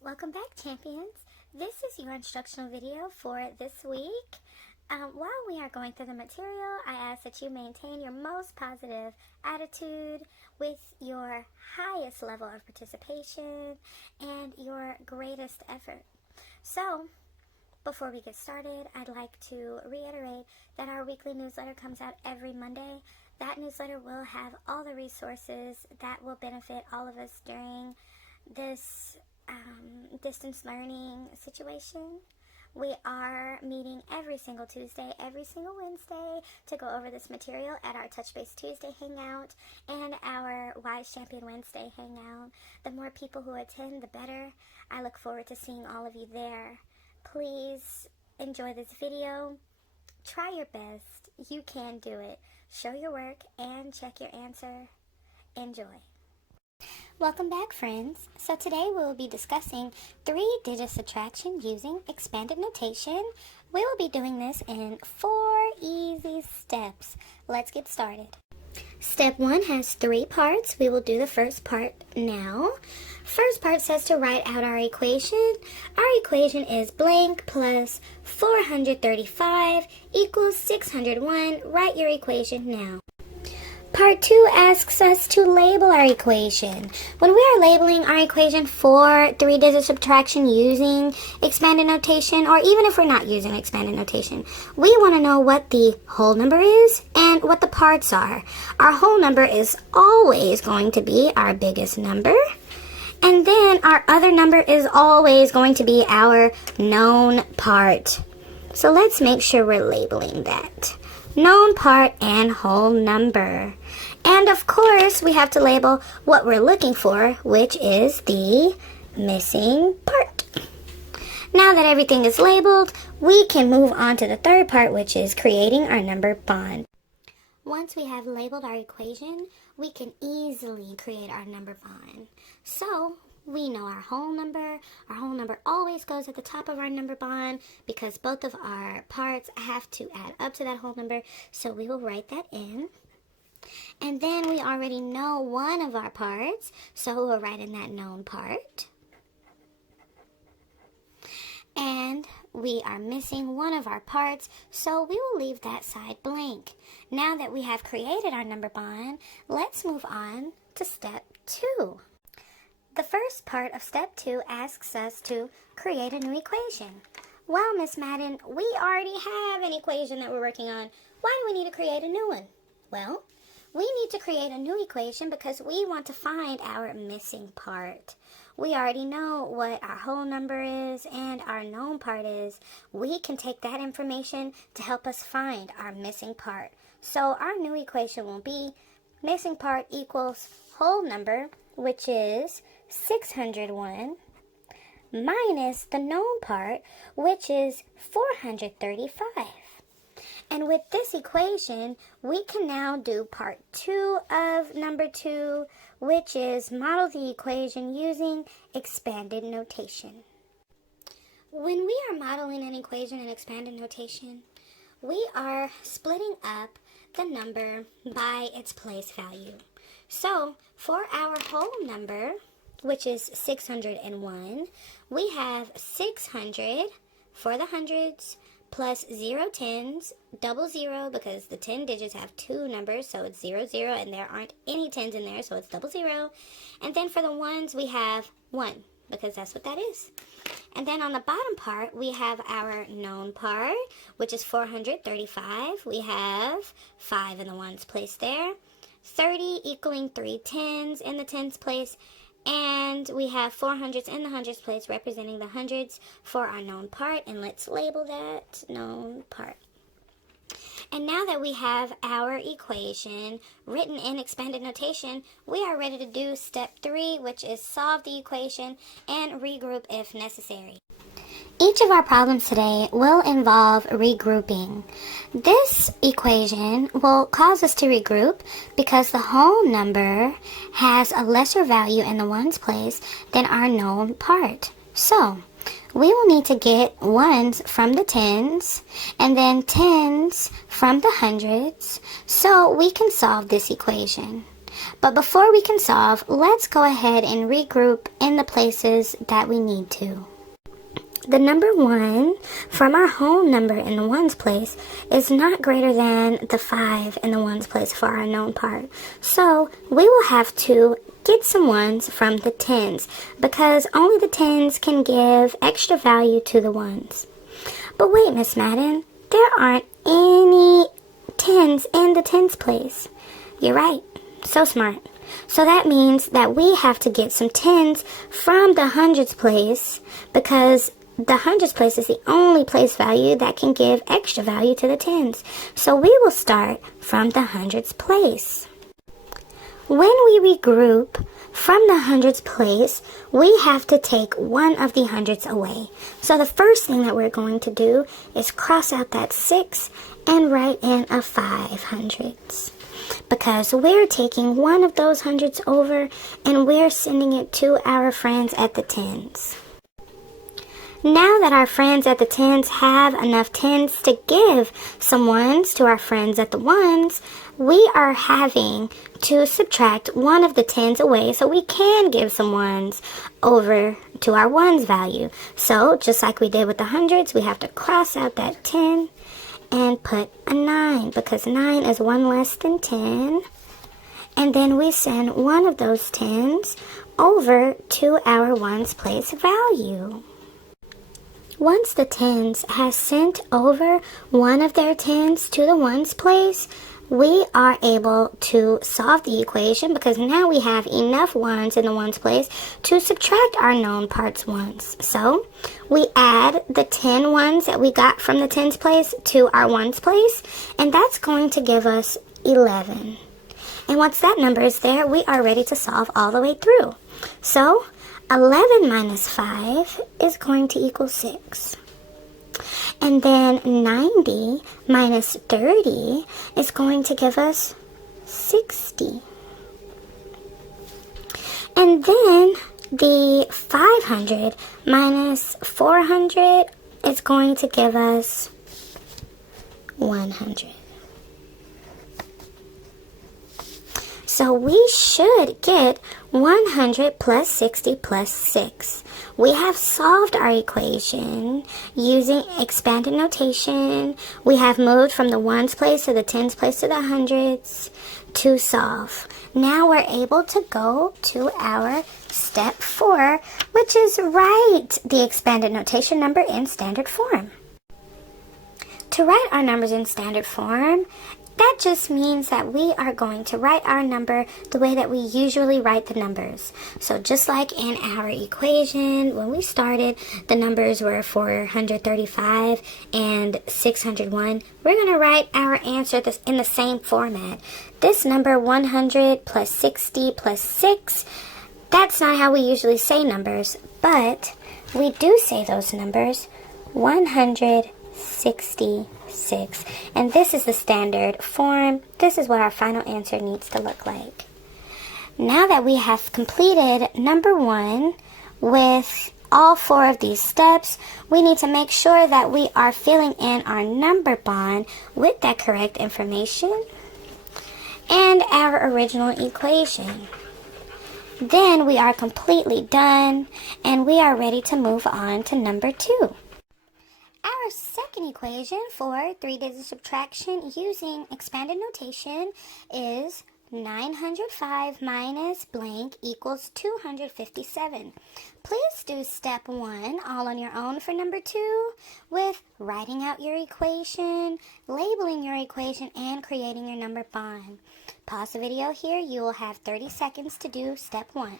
Welcome back, champions. This is your instructional video for this week. While we are going through the material, I ask that you maintain your most positive attitude with your highest level of participation and your greatest effort. So, before we get started, I'd like to reiterate that our weekly newsletter comes out every Monday. That newsletter will have all the resources that will benefit all of us during this distance learning situation. We are meeting every single Tuesday, every single Wednesday to go over this material at our Touch Base Tuesday Hangout and our Wise Champion Wednesday Hangout. The more people who attend, the better. I look forward to seeing all of you there. Please enjoy this video. Try your best. You can do it. Show your work and check your answer. Enjoy. Welcome back, friends. So today we will be discussing 3-digit subtraction using expanded notation. We will be doing this in 4 easy steps. Let's get started. Step 1 has 3 parts. We will do the first part now. First part says to write out our equation. Our equation is blank plus 435 equals 601. Write your equation now. Part 2 asks us to label our equation. When we are labeling our equation for 3-digit subtraction using expanded notation, or even if we're not using expanded notation, we want to know what the whole number is and what the parts are. Our whole number is always going to be our biggest number. And then our other number is always going to be our known part. So let's make sure we're labeling that. Known part and whole number. And of course, we have to label what we're looking for, which is the missing part. Now that everything is labeled, we can move on to the third part, which is creating our number bond. Once we have labeled our equation, we can easily create our number bond. So, we know our whole number. Our whole number always goes at the top of our number bond because both of our parts have to add up to that whole number. So we will write that in. And then we already know one of our parts, so we'll write in that known part. And we are missing one of our parts, so we will leave that side blank. Now that we have created our number bond, let's move on to step 2. The first part of step 2 asks us to create a new equation. Well, Miss Madden, we already have an equation that we're working on. Why do we need to create a new one? Well, we need to create a new equation because we want to find our missing part. We already know what our whole number is and our known part is. We can take that information to help us find our missing part. So our new equation will be missing part equals whole number, which is 601, minus the known part, which is 435. And with this equation, we can now do part 2 of number 2, which is model the equation using expanded notation. When we are modeling an equation in expanded notation, we are splitting up the number by its place value. So, for our whole number, which is 601, we have 600 for the hundreds, plus 0 tens, double 0 because the 10 digits have 2 numbers, so it's 0, 0, and there aren't any tens in there, so it's double 0. And then for the ones, we have 1, because that's what that is. And then on the bottom part, we have our known part, which is 435. We have 5 in the ones place there, 30 equaling 3 tens in the tens place, and we have 4 hundreds in the hundreds place representing the hundreds for our known part, and let's label that known part. And now that we have our equation written in expanded notation, we are ready to do step 3, which is solve the equation and regroup if necessary. Each of our problems today will involve regrouping. This equation will cause us to regroup because the whole number has a lesser value in the ones place than our known part. So, we will need to get ones from the tens and then tens from the hundreds so we can solve this equation. But before we can solve, let's go ahead and regroup in the places that we need to. The number 1 from our whole number in the ones place is not greater than the 5 in the ones place for our known part. So we will have to get some ones from the tens because only the tens can give extra value to the ones. But wait, Miss Madden, there aren't any tens in the tens place. You're right. So smart. So that means that we have to get some tens from the hundreds place because the hundreds place is the only place value that can give extra value to the tens. So we will start from the hundreds place. When we regroup from the hundreds place, we have to take one of the hundreds away. So the first thing that we're going to do is cross out that 6 and write in a 500s. Because we're taking one of those hundreds over and we're sending it to our friends at the tens. Now that our friends at the tens have enough tens to give some ones to our friends at the ones, we are having to subtract one of the tens away so we can give some ones over to our ones value. So just like we did with the hundreds, we have to cross out that 10 and put a 9 because 9 is 1 less than 10. And then we send one of those tens over to our ones place value. Once the tens has sent over one of their tens to the ones place, we are able to solve the equation because now we have enough ones in the ones place to subtract our known parts ones. So we add the 10 ones that we got from the tens place to our ones place, and that's going to give us 11. And once that number is there, we are ready to solve all the way through. So 11 minus 5 is going to equal 6. And then 90 minus 30 is going to give us 60. And then the 500 minus 400 is going to give us 100. So we should get 100 plus 60 plus 6. We have solved our equation using expanded notation. We have moved from the ones place to the tens place to the hundreds to solve. Now we're able to go to our step 4, which is write the expanded notation number in standard form. To write our numbers in standard form, that just means that we are going to write our number the way that we usually write the numbers. So just like in our equation, when we started, the numbers were 435 and 601. We're going to write our answer in the same format. This number 100 plus 60 plus 6, that's not how we usually say numbers, but we do say those numbers 166. And this is the standard form. This is what our final answer needs to look like. Now that we have completed number 1 with all 4 of these steps, we need to make sure that we are filling in our number bond with that correct information and our original equation. Then we are completely done and we are ready to move on to number 2. Our second equation for 3-digit subtraction using expanded notation is 905 minus blank equals 257. Please do step 1 all on your own for number 2 with writing out your equation, labeling your equation, and creating your number bond. Pause the video here. You will have 30 seconds to do step 1.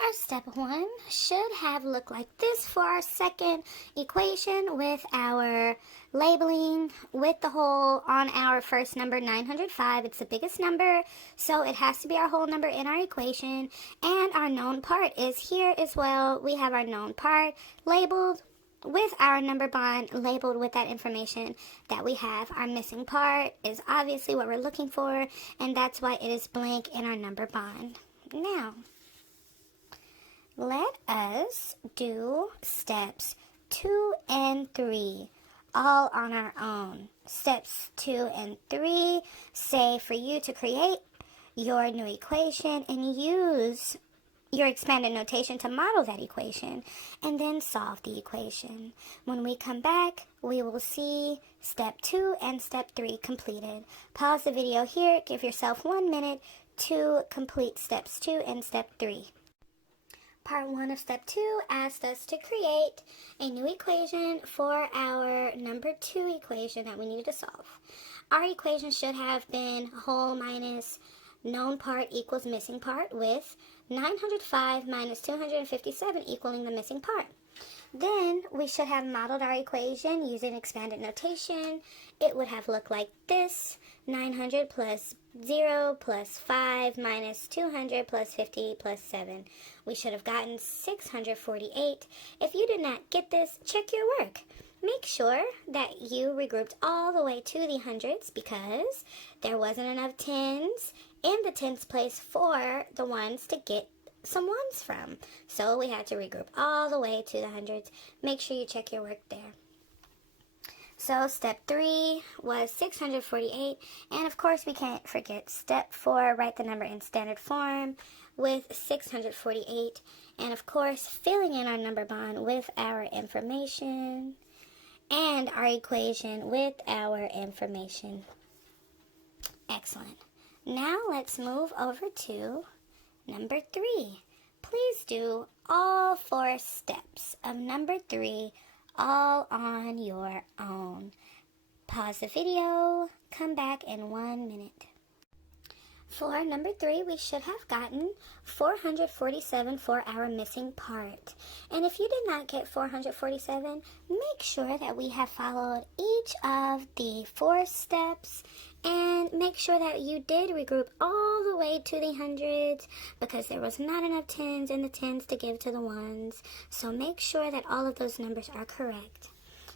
Our step 1 should have looked like this for our second equation with our labeling with the whole on our first number 905. It's the biggest number, so it has to be our whole number in our equation. And our known part is here as well. We have our known part labeled with our number bond labeled with that information that we have. Our missing part is obviously what we're looking for, and that's why it is blank in our number bond. Now, let us do steps 2 and 3 all on our own. Steps 2 and 3 say for you to create your new equation and use your expanded notation to model that equation, and then solve the equation. When we come back, we will see step 2 and step 3 completed. Pause the video here, give yourself 1 minute to complete steps 2 and step 3. Part 1 of step 2 asked us to create a new equation for our number 2 equation that we needed to solve. Our equation should have been whole minus known part equals missing part, with 905 minus 257 equaling the missing part. Then we should have modeled our equation using expanded notation. It would have looked like this: 900 plus 0 plus 5 minus 200 plus 50 plus 7. We should have gotten 648. If you did not get this, check your work. Make sure that you regrouped all the way to the hundreds, because there wasn't enough tens in the tens place for the ones to get some ones from. So we had to regroup all the way to the hundreds. Make sure you check your work there. So step 3 was 648, and of course we can't forget step 4, write the number in standard form with 648, and of course filling in our number bond with our information and our equation with our information. Excellent. Now let's move over to number 3. Please do all 4 steps of number 3 all on your own. Pause the video, come back in 1 minute. For number 3, we should have gotten 447 for our missing part. And if you did not get 447, make sure that we have followed each of the 4 steps, and make sure that you did regroup all the way to the hundreds, because there was not enough tens in the tens to give to the ones. So make sure that all of those numbers are correct.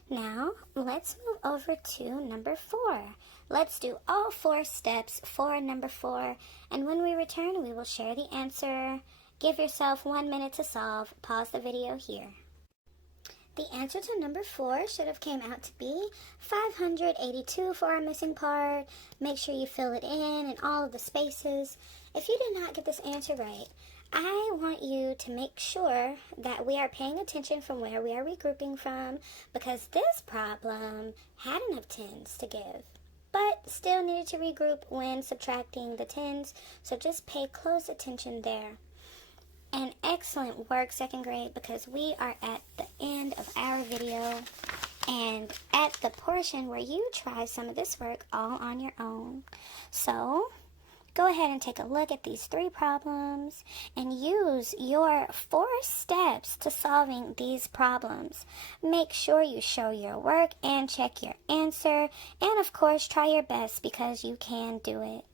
Now, let's move over to number 4. Let's do all 4 steps for number 4, and when we return, we will share the answer. Give yourself 1 minute to solve. Pause the video here. The answer to number 4 should have came out to be 582 for our missing part. Make sure you fill it in all of the spaces. If you did not get this answer right, I want you to make sure that we are paying attention from where we are regrouping from, because this problem had enough tens to give, but still needed to regroup when subtracting the tens, so just pay close attention there. And excellent work, 2nd grade, because we are at the end of our video and at the portion where you try some of this work all on your own. So go ahead and take a look at these 3 problems and use your 4 steps to solving these problems. Make sure you show your work and check your answer, and of course try your best, because you can do it.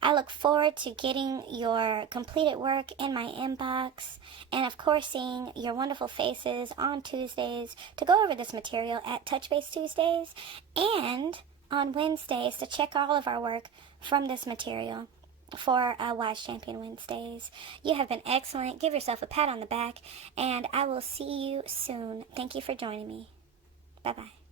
I look forward to getting your completed work in my inbox, and of course seeing your wonderful faces on Tuesdays to go over this material at Touch Base Tuesdays, and on Wednesdays to check all of our work from this material for Wise Champion Wednesdays. You have been excellent. Give yourself a pat on the back, and I will see you soon. Thank you for joining me. Bye-bye.